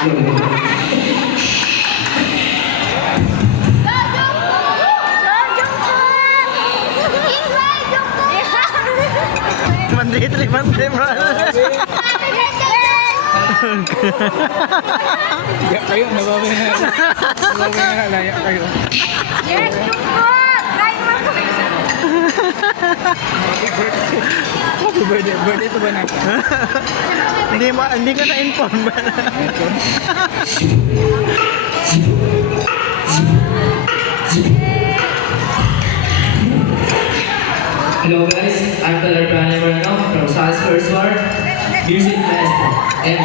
Mandritri, mandritri, bro. Ya kayo, nababay na. Nababay na, laya kayo. Yes, tungkol! Try mo! Happy birthday. Birthday ito ba natin? Hindi ko na-inform ba? Hello guys, I'm Talar Pranayama from Rosales First War Music Festival. And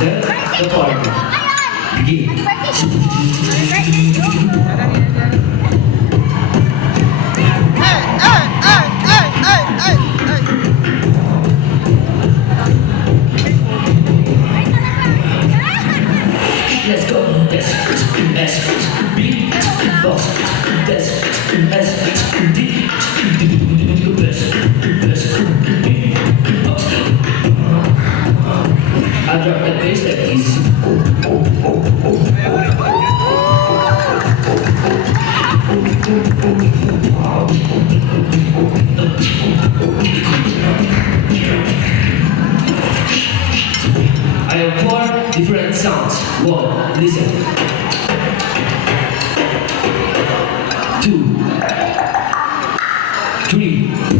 let the party begin. Let's go. Beatbox. I drop that bass like this. I have 4 different sounds. 1, listen. 2, 3.